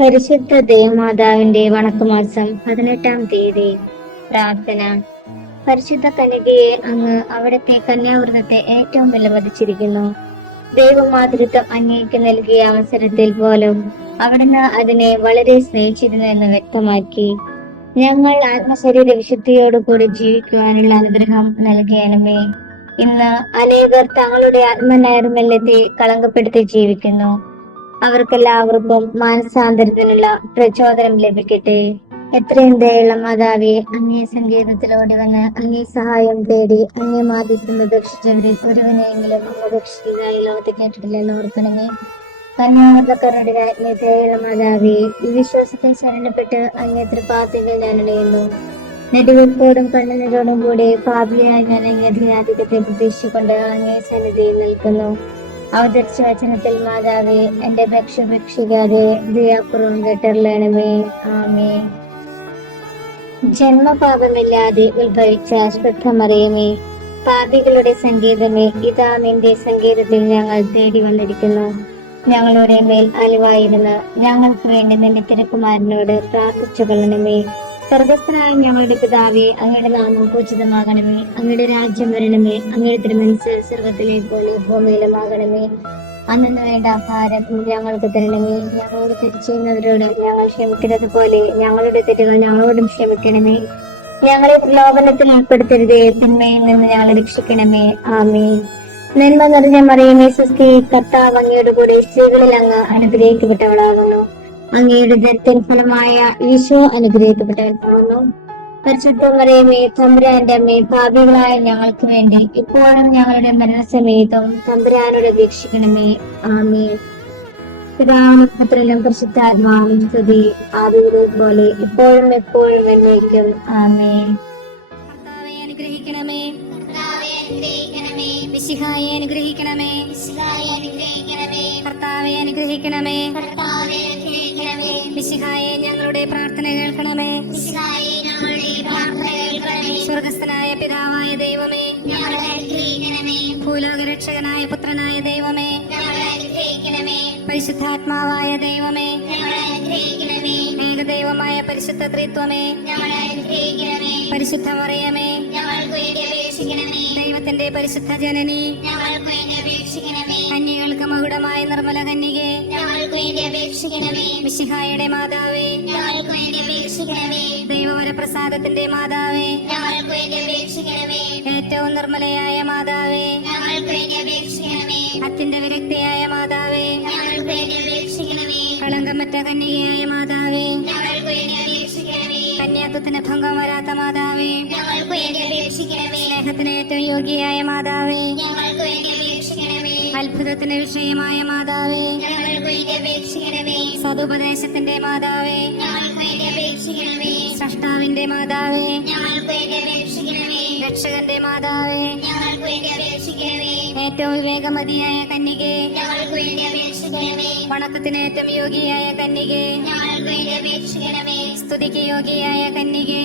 പരിശുദ്ധ ദേവമാതാവിന്റെ വണക്കമാസം 18-ാം തീയതി. പ്രാർത്ഥന. പരിശുദ്ധ കന്യകയെ അങ്ങ് അവിടുത്തെ കന്യാവ്രതത്തെ ഏറ്റവും വിലമതിച്ചിരിക്കുന്നു. ദൈവമാതൃത്വം അങ്ങേക്ക് നൽകിയ അവസരത്തിൽ പോലും അവിടുന്ന് അതിനെ വളരെ സ്നേഹിച്ചിരുന്നു എന്ന് വ്യക്തമാക്കി. ഞങ്ങൾ ആത്മശരീര വിശുദ്ധിയോടുകൂടി ജീവിക്കുവാനുള്ള അനുഗ്രഹം നൽകണമേ. ഇന്ന് അനേകർ തങ്ങളുടെ ആത്മനൈർമല്യത്തെ കളങ്കപ്പെടുത്തി ജീവിക്കുന്നു. അവർക്കെല്ലാവർക്കും മാനസാന്തരത്തിനുള്ള പ്രചോദനം ലഭിക്കട്ടെ. എത്രയും ദയുള്ള മാതാവേ, അങ്ങേ സങ്കേതത്തിലോടി വന്ന് അങ്ങേ സഹായം തേടി അങ്ങേ മാധ്യസ്ഥം ഉപേക്ഷിച്ചവരിൽ ഒരുവനെയെങ്കിലും അങ്ങ് ഉപേക്ഷിച്ചതായി ലോകത്തെ കേട്ടിട്ടില്ലെന്ന് ഓർക്കണമേ. കന്യാമൃതക്കാരുടെ രാജ്ഞി ദയുള്ള മാതാവേ, ഈ വിശ്വാസത്തെ ശരണപ്പെട്ട് അങ്ങേ തൃപാദത്തിൽ ഞാൻ ഇണയുന്നു. നെടുവെപ്പോടും കണ്ണുനീരോടും കൂടി പാപിയായി ഞാൻ അങ്ങേ ധീരാധിക്യത്തെ പ്രതീക്ഷിച്ചുകൊണ്ട് അങ്ങേ സന്നിധിയിൽ നിൽക്കുന്നു. അവതരിച്ച വചനത്തിൽ മാതാവേ, എന്റെ ഭക്ഷിക്കാതെ ദയാപൂർവം കേട്ടറിയണമേ. ആമേ. ജന്മപാപമില്ലാതെ ഉത്ഭവിച്ച ശുദ്ധമറിയമേ, പാപികളുടെ സങ്കേതമേ, ഇതാ നിന്റെ സങ്കേതത്തിൽ ഞങ്ങൾ തേടി വന്നിരിക്കുന്നു. ഞങ്ങളുടെ മേൽ അലിവായിരുന്ന് ഞങ്ങൾക്ക് വേണ്ടി നിന്റെ തിരുക്കുമാരനോട് പ്രാർത്ഥിച്ചു കൊള്ളണമേ. സ്വർഗസ്ഥനായ ഞങ്ങളുടെ പിതാവേ, അങ്ങയുടെ നാമം പൂജിതമാകണമേ. അങ്ങയുടെ രാജ്യം വരണമേ. അങ്ങയുടെ തിരുമനസ്സ് സ്വർഗത്തിലെ പോലെ ഭൂമിയിലുമാകണമേ. അന്നു വേണ്ട ആഹാരം ഞങ്ങൾക്ക് തരണമേ. ഞങ്ങളോട് തെറ്റ് ചെയ്യുന്നവരോട് ഞങ്ങൾ ക്ഷമിക്കുന്നത് പോലെ ഞങ്ങളുടെ തെറ്റുകൾ ഞങ്ങളോടും ക്ഷമിക്കണമേ. ഞങ്ങളെ പ്രലോഭനത്തിൽ ഉൾപ്പെടുത്തരുതേ, തിന്മയിൽ നിന്ന് ഞങ്ങളെ രക്ഷിക്കണമേ. ആമേ. നന്മ നിറഞ്ഞ മറിയമേ, സ്വസ്തി, കർത്താവ് അങ്ങയുടെ കൂടെ സ്ത്രീകളിൽ അങ്ങ് അനുഗ്രഹിക്കപ്പെട്ടവളാകുന്നു. അങ്ങയുടെ ദത്തൻ ഫലമായ ഈശോ അനുഗ്രഹിക്കപ്പെട്ടവനാകുന്നു. പരിശുദ്ധ മറിയമേ, തമ്പുരാന്റെ അമ്മേ, പാപികളായ ഞങ്ങൾക്ക് വേണ്ടി ഇപ്പോഴും ഞങ്ങളുടെ മരണസമയത്തും തമ്പുരാനോട് അപേക്ഷിക്കണമേ. ആമേൻ. പിതാവിനും പുത്രനും പരിശുദ്ധാത്മാവിനും സ്തുതി, ആദിയിലെ പോലെ ഇപ്പോഴും എപ്പോഴും എന്നേക്കും. ആമേൻ. കർത്താവേ അനുഗ്രഹിക്കണമേ. മിശിഹായെ അനുഗ്രഹിക്കണമേ. കർത്താവെ അനുഗ്രഹിക്കണമേ. മിശിഹായെ ഞങ്ങളുടെ പ്രാർത്ഥന കേൾക്കണമേ. സ്വർഗസ്ഥനായ പിതാവായ ദൈവമേ, ഭൂലോകരക്ഷകനായ പുത്രനായ ദൈവമേ, പരിശുദ്ധാത്മാവായ ദൈവമേ, ഏകദൈവമായ പരിശുദ്ധ ത്രിത്വമേ, പരിശുദ്ധ മറിയമേ, ദൈവത്തിന്റെ പരിശുദ്ധ ജനനി, കന്യകൾക്ക് മകുടമായ നിർമ്മല കന്യകേ, മിശിഹായുടെ മാതാവേ, ദൈവവരപ്രസാദത്തിന്റെ മാതാവേ, ഏറ്റവും നിർമ്മലയായ മാതാവേ, അത്യന്ത വിരക്തിയായ മാതാവേ, കളങ്കമറ്റ കന്യകയായ മാതാവേ, കന്യാത്വത്തിന് ഭംഗം വരാത്ത മാതാവേ, സ്നേഹത്തിന് ഏറ്റവും യോഗ്യയായ മാതാവേ, അത്ഭുതത്തിന് വിഷയമായ മാതാവേ, സതുപദേശത്തിന്റെ മാതാവേ, സൃഷ്ടാവിന്റെ മാതാവേ, രക്ഷകന്റെ മാതാവേ, ഏറ്റവും വിവേകമതിയായ കന്യകേ, വണക്കത്തിന് ഏറ്റവും യോഗ്യയായ കന്യകേ, സ്തുതിക്ക് യോഗ്യയായ കന്യകേ,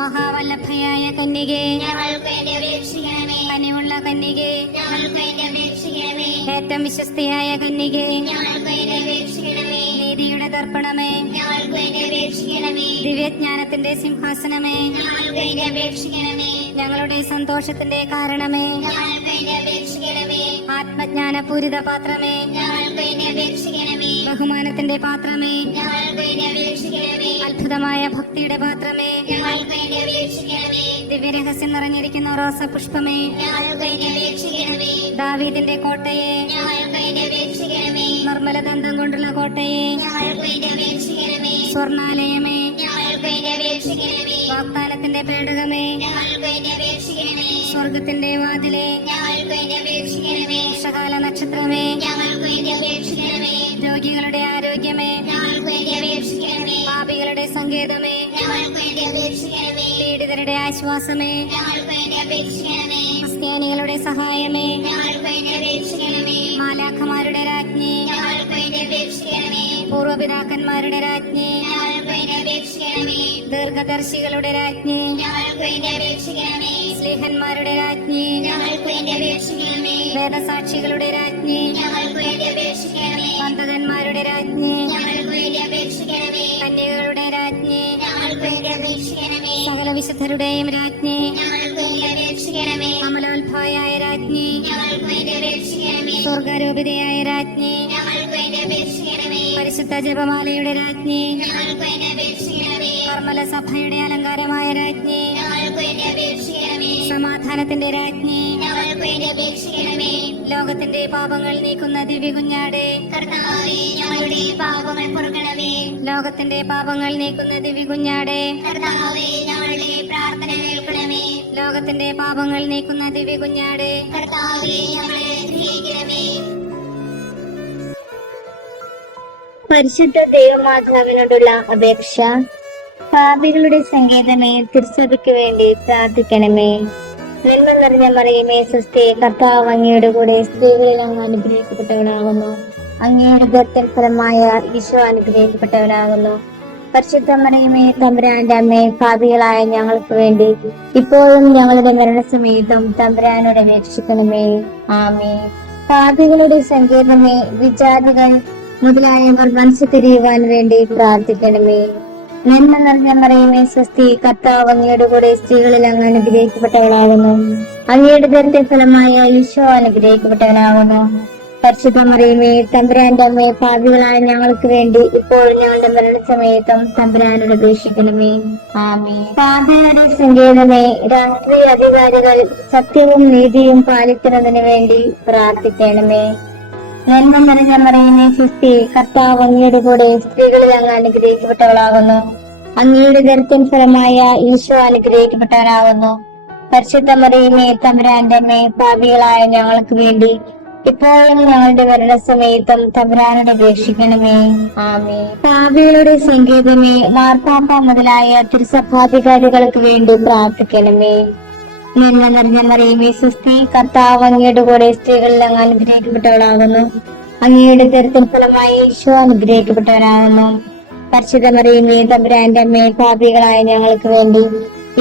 മഹാവല്ലഭയായ കന്യകേ, കനിവുള്ള കന്യകേ, ഏറ്റവും വിശ്വസ്തയായ കന്യകേ, നീതിയുടെ ദർപ്പണമേ, ദിവ്യജ്ഞാനത്തിന്റെ സിംഹാസനമേ, ഞങ്ങളുടെ സന്തോഷത്തിന്റെ കാരണമേ, ആത്മജ്ഞാനപൂരിത പാത്രമേ, ബഹുമാനത്തിന്റെ പാത്രമേ, അത്ഭുതമായ ഭക്തിയുടെ പാത്രമേ, ദിവ്യരഹസ്യം നിറഞ്ഞിരിക്കുന്ന റോസപുഷ്പമേ, ദാവീദിന്റെ കോട്ടയെ, നിർമ്മലദന്തം കൊണ്ടുള്ള കോട്ടയെ, സ്വർണാലയമേ, വാഗ്ദാനത്തിന്റെ പേടകമേ, സ്വർഗത്തിന്റെ വാതിലെ, വർഷകാല നക്ഷത്രമേ, രോഗികളുടെ ആരോഗ്യമേ, പാപികളുടെ സങ്കേതമേ, പീഡിതരുടെ ആശ്വാസമേ, ക്രിസ്ത്യാനികളുടെ സഹായമേ, മാലാഖമാരുടെ രാജ്ഞി, പൂർവപിതാക്കന്മാരുടെ രാജ്ഞി, ദീർഘദർശികളുടെ രാജ്ഞി, ശ്ലീഹന്മാരുടെ രാജ്ഞി, ഞങ്ങൾക്ക് വേണ്ടി അപേക്ഷിക്കണമേ. വേദസാക്ഷികളുടെ രാജ്ഞി, ഞങ്ങൾക്ക് വേണ്ടി അപേക്ഷിക്കണമേ. പന്തകന്മാരുടെ രാജ്ഞി, ഞങ്ങൾക്ക് വേണ്ടി അപേക്ഷിക്കണമേ. കന്യകകളുടെ രാജ്ഞി, ഞങ്ങൾക്ക് വേണ്ടി അപേക്ഷിക്കണമേ. സകല വിശുദ്ധരുടെയും രാജ്ഞി, ഞങ്ങൾക്ക് വേണ്ടി അപേക്ഷിക്കണമേ. അമലോത്ഭവയായ രാജ്ഞി, ഞങ്ങൾക്ക് വേണ്ടി അപേക്ഷിക്കണമേ. സ്വർഗാരൂപിതയായ രാജ്ഞി, ഞങ്ങൾക്ക് വേണ്ടി അപേക്ഷിക്കണമേ. പരിശുദ്ധ ജപമാലയുടെ രാജ്ഞി, ഞങ്ങൾക്ക് വേണ്ടി അപേക്ഷിക്കണമേ. കർമ്മല സഭയുടെ അലങ്കാരമായ രാജ്ഞി, ഞങ്ങൾക്ക് വേണ്ടി അപേക്ഷിക്കണമേ. സമാധാനത്തിന്റെ രാജ്ഞി, ഞങ്ങൾക്ക് വേണ്ടി അപേക്ഷിക്കണമേ. ലോകത്തിന്റെ പാപങ്ങൾ നീക്കുന്ന ദിവ്യകുഞ്ഞാടെ, കർത്താവേ, ഞങ്ങളുടെ പാപങ്ങൾ പൊറുക്കണമേ. ലോകത്തിന്റെ പാപങ്ങൾ നീക്കുന്ന ദിവ്യകുഞ്ഞാടെ, കർത്താവേ, ഞങ്ങളുടെ പ്രാർത്ഥന കേൾക്കണമേ. ലോകത്തിന്റെ പാപങ്ങൾ നീക്കുന്ന ദിവ്യകുഞ്ഞാടെ, കർത്താവേ, ഞങ്ങളെ അനുഗ്രഹിക്കണമേ. പരിശുദ്ധ ദൈവമാതാവിനോടുള്ള അപേക്ഷ. പാപികളുടെ സങ്കേതമേ, തിരുസഭയ്ക്ക് വേണ്ടി പ്രാർത്ഥിക്കണമേ. നന്മ നിറഞ്ഞ മറിയമേ, സ്വസ്തി, കർത്താവ് അങ്ങയുടെ കൂടെ സ്ത്രീകളിൽ അങ്ങ് അനുഗ്രഹിക്കപ്പെട്ടവനാകുന്നു. അങ്ങയുടെ ഗർഭത്തിൻ ഫലമായ ഈശോ അനുഗ്രഹിക്കപ്പെട്ടവനാകുന്നു. പരിശുദ്ധ മറിയമേ, തമ്പുരാന്റെ അമ്മേ, പാപികളായ ഞങ്ങൾക്ക് വേണ്ടി ഇപ്പോഴും ഞങ്ങളുടെ മരണസമയത്തും തമ്പുരാനോട് അപേക്ഷിക്കണമേ. ആമേൻ. പാപികളുടെ സങ്കേതമേ, വിജാതികൾ മുതലായവർ മനസ്സ് തിരിയുവാൻ വേണ്ടി പ്രാർത്ഥിക്കണമേ. നന്മ നിറഞ്ഞ മറിയമേ, സ്വസ്തി, കർത്താവ് അങ്ങയുടെ കൂടെ സ്ത്രീകളിൽ അങ്ങ് അനുഗ്രഹിക്കപ്പെട്ടവളാകുന്നു. അങ്ങയുടെ ഗർഭത്തിൻ ഫലമായ ഈശോ അനുഗ്രഹിക്കപ്പെട്ടവനാകുന്നു. പരിശുദ്ധ മറിയമേ, തമ്പുരാന്റെ അമ്മേ, പാപികളായ ഞങ്ങൾക്ക് വേണ്ടി ഇപ്പോഴും ഞങ്ങളുടെ മരണസമയത്തും തമ്പുരാനോട് അപേക്ഷിക്കണമേ. ആമേൻ. പാപികളുടെ സങ്കേതമേ, രാഷ്ട്രീയ അധികാരികൾ സത്യവും നീതിയും പാലിക്കുന്നതിന് വേണ്ടി പ്രാർത്ഥിക്കണമേ. നന്മ നിറഞ്ഞ മറിയമേ, സ്വസ്തി, കർത്താവ് അങ്ങയുടെ കൂടെ സ്ത്രീകളിൽ അങ്ങ് അനുഗ്രഹിക്കപ്പെട്ടവളാകുന്നു. അങ്ങയുടെ ഗർഭത്തിൻ ഫലമായ ഈശോ അനുഗ്രഹിക്കപ്പെട്ടവനാകുന്നു. പരിശുദ്ധ മറിയമേ, തമ്പുരാന്റെ അമ്മേ, പാപികളായ ഞങ്ങൾക്ക് വേണ്ടി ഇപ്പോഴും ഞങ്ങളുടെ മരണസമയത്തും തമ്പുരാനോട് അപേക്ഷിക്കണമേ. ആമേൻ. പാപികളുടെ സങ്കേതമേ, മാർപ്പാപ്പ മുതലായ തിരുസഭാധികാരികൾക്ക് വേണ്ടി പ്രാർത്ഥിക്കണമേ. നന്മ നിറഞ്ഞ മറിയമേ, സ്വസ്തി, കർത്താവ് അങ്ങയുടെ കൂടെ സ്ത്രീകളിൽ അങ്ങ് അനുഗ്രഹിക്കപ്പെട്ടവളാകുന്നു. അങ്ങയുടെ ഗർഭത്തിൻ ഫലമായി ഈശോ അനുഗ്രഹിക്കപ്പെട്ടവനാകുന്നു. പരിശുദ്ധ മറിയമേ, തമ്പുരാന്റെ അമ്മേ, പാപികളായ ഞങ്ങൾക്ക് വേണ്ടി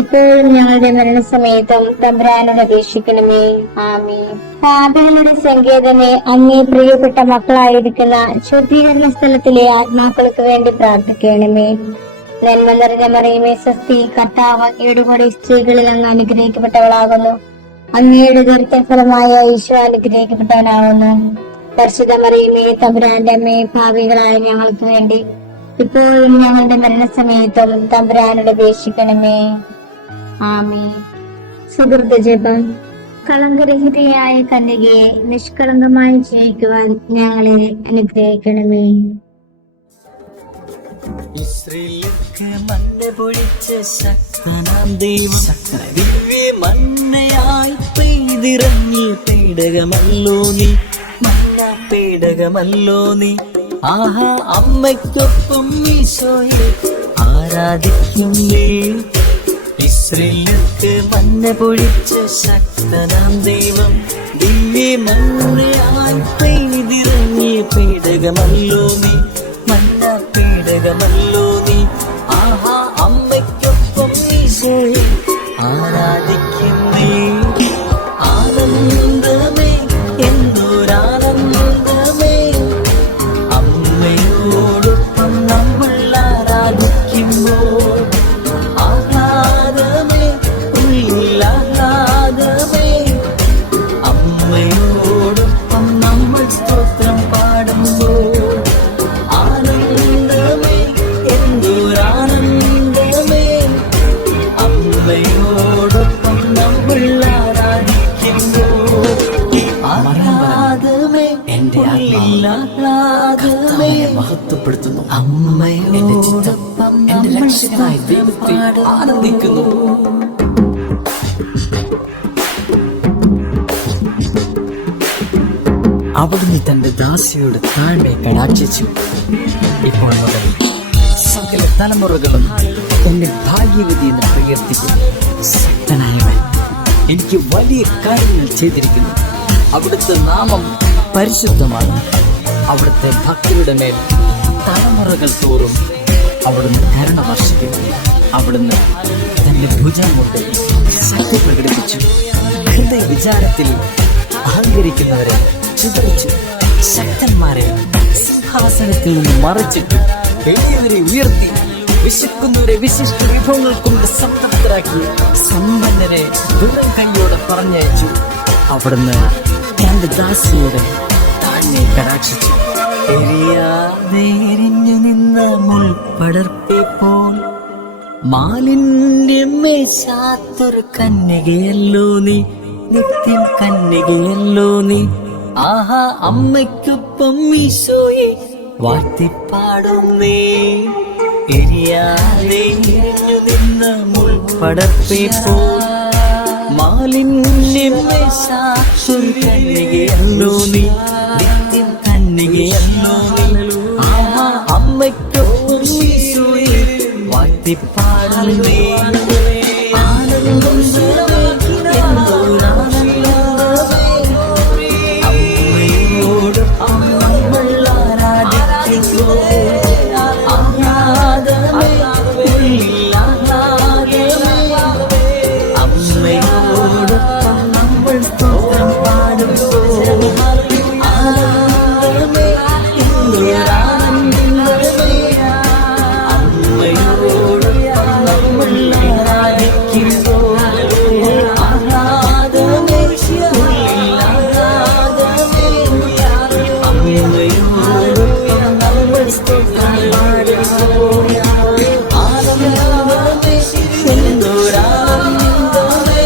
ഇപ്പോഴും ഞങ്ങളുടെ മരണസമയത്തും തമ്പുരാനോട് അപേക്ഷിക്കണമേ. ആമേൻ. പാപികളുടെ സങ്കേതമേ, അങ്ങേ പ്രിയപ്പെട്ട മക്കളായിരിക്കുന്ന ശുദ്ധീകരണ സ്ഥലത്തിലെ ആത്മാക്കൾക്ക് വേണ്ടി പ്രാർത്ഥിക്കണമേ. നന്മ നിറഞ്ഞ മറിയമേ, സ്വസ്തി, കർത്താവ് അങ്ങയുടെ കൂടെ സ്ത്രീകളിൽ അങ്ങ് അനുഗ്രഹിക്കപ്പെട്ടവളാകുന്നു. അങ്ങയുടെ ഗർഭത്തിൻ ഫലമായ ഈശോ അനുഗ്രഹിക്കപ്പെട്ടവനാകുന്നു. പരിശുദ്ധ മറിയമേ, തമ്പുരാന്റെ അമ്മേ, പാപികളായ ഞങ്ങൾക്ക് വേണ്ടി ഇപ്പോഴും ഞങ്ങളുടെ മരണസമയത്തും തമ്പുരാനോട് അപേക്ഷിക്കണമേ. ആമേൻ. സുഹൃത ജപം. കളങ്കരഹിതയായ കന്യകയെ നിഷ്കളങ്കമായി ജയിക്കുവാൻ ഞങ്ങളെ അനുഗ്രഹിക്കണമേ. ഇസ്രായേലിക്ക് മന്ന പൊഴിച്ച ശക്തനാം ദൈവം ദിവ്യ മന്നയായി പെയ്തിറങ്ങി പേടകമല്ലോ നീ, മന്ന പേടകമല്ലോ നീ. ആഹാ, അമ്മയ്ക്കൊപ്പം ഈശോയെ ആരാധിക്കും നീ. ഇസ്രായേലിക്ക് മന്ന പൊഴിച്ച ശക്തനാം ദൈവം ദിവ്യ മന്നയായി പെയ്തിറങ്ങി പേടകമല്ലോ നീ, മന്ന പേടകമല്ലോ നീ. ആഹാ, അമ്മയ്ക്കൊപ്പം ഈശോയെ ആരാധിക്കും നീ. ആനന്ദമേ, എന്തൊരാനന്ദമേ, അമ്മയോടൊപ്പം നമ്മൾ ആരാധിക്കുമ്പോൾ. ആഹ്ലാദമേ, ഉല്ലാഹ്ലാദമേ, അമ്മയോടൊപ്പം നമ്മൾ സ്തോത്രം പാടുമ്പോൾ. ആനന്ദമേ, എന്തൊരാനന്ദമേ, അമ്മയോടൊപ്പം നമ്മൾ ആരാധിക്കുമ്പോൾ. ആഹ്ലാദമേ, ഉല്ലാഹ്ലാദമേ, മഹത്വപ്പെടുത്തുന്നു. അമ്മയോടൊപ്പം എന്റെ രക്ഷകനായ ദൈവത്തെ ആനന്ദിക്കുന്നു. അവിടുന്ന് തന്റെ ദാസിയുടെ താഴ്മയെ കടാക്ഷിച്ചു. ഇപ്പോൾ മുതൽ സകല തലമുറകളും എന്നെ ഭാഗ്യവതി എന്ന് പ്രകീർത്തിക്കുന്നു. ശക്തനായവൻ എനിക്ക് വലിയ കാര്യങ്ങൾ ചെയ്തിരിക്കുന്നു. അവിടുത്തെ നാമം പരിശുദ്ധമാണ്. അവിടുത്തെ ഭക്തരുടെ മേൽ തലമുറകൾ തോറും അവിടുന്ന് കരുണ വർഷിക്കുന്നു. അവിടുന്ന് തന്റെ ഭുജം കൊണ്ട് ശക്തി പ്രകടിപ്പിച്ചു. ഹൃദയ വിചാരത്തിൽ അഹങ്കരിക്കുന്നവരെ ചിതറിച്ചു. ശക്തന്മാരെ സിംഹാസനത്തിൽ നിന്ന് മറിച്ചിട്ടു. എളിയവരെ ഉയർത്തി. വിശക്കുന്നവരെ വിശിഷ്ട വിഭവങ്ങൾ കൊണ്ട് സംതൃപ്തരാക്കി. സമ്പന്നരെ ദൂരം കൈയോടെ പറഞ്ഞയച്ചു. അവിടുന്ന് തന്റെ ദാസിയോട് താനെ കടാക്ഷിച്ചു. എരിയാതെ എരിഞ്ഞു നിന്ന മുൾപടർപ്പെ പോൽ മാലിന്യമേശാത്തൊരു കന്യകയല്ലോ നീ, നിത്യം കന്യകയല്ലോ നീ. ആഹാ, അമ്മയ്ക്കൊപ്പം ഈശോയെ വാഴ്ത്തിപ്പാടുന്നേ. എരിയാതെ എരിഞ്ഞു നിന്ന മുൾപടർപ്പെ പോൽ മാലിന്യമേശാത്തൊരു കന്യകയല്ലോ നീ, നിത്യം കന്യകയല്ലോ നീ. ആഹാ, അമ്മയ്ക്കൊപ്പം ഈശോയെ വാഴ്ത്തിപ്പാടുന്നേ. അമ്മയോടൊപ്പം നമ്മൾ ആരാധിക്കുന്നു. ആഹ്ലാദമേ, അമ്മയോടൊപ്പം നമ്മൾ സ്തോത്രം പാടുമ്പോൾ ആനന്ദമേ, ആനന്ദമേ. അമ്മയോടൊപ്പം നമ്മൾ ആരാധിക്കുമ്പോൾ ആഹ്ലാദമേ, ആഹ്ലാദമേ. അമ്മയോടൊപ്പം നമ്മൾ സ്തോത്രം പാടുമ്പോൾ ആനന്ദമേ, എന്തൊരാനന്ദമേ.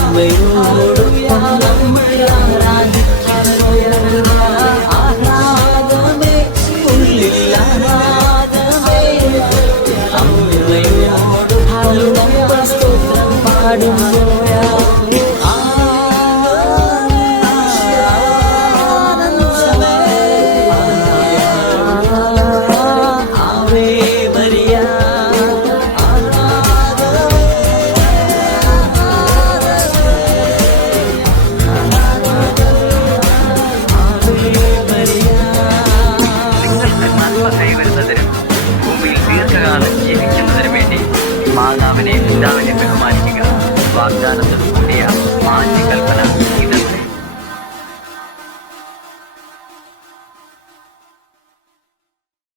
അമ്മയോടൊപ്പം നമ്മൾ ആരാധിക്കുന്നു. ആഹ്ലാദമേ, ഉള്ളിൽ ആഹ്ലാദമേ. അമ്മയോടൊപ്പം നമ്മൾ സ്തോത്രം പാടുമ്പോൾ ആവേ മരിയ. നിങ്ങൾക്ക് നന്മ കൈവരുന്നതിനും ഭൂമിയിൽ ദീർഘകാലം ജീവിക്കുന്നതിനും വേണ്ടി മാതാവിനെ പിതാവിനെ ബഹുമാനിക്കുക. വാഗ്ദാനത്തിൽ കൂടിയ ആദ്യ കൽപ്പന